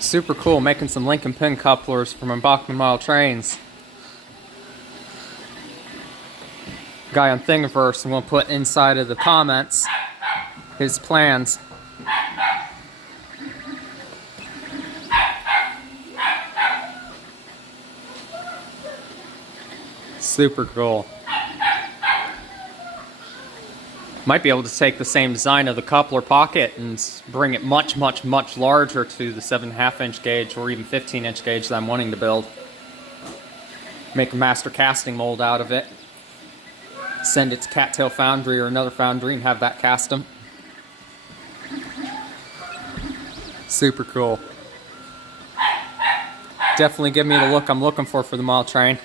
Super cool, making some link and pin couplers from Bachmann model trains. Guy on Thingiverse, and we'll put inside of the comments his plans. Super cool. Might be able to take the same design of the coupler pocket and bring it much larger to the 7.5 inch gauge or even 15 inch gauge that I'm wanting to build. Make a master casting mold out of it. Send it to Cattail Foundry or another foundry and have that cast them. Super cool. Definitely give me the look I'm looking for the model train.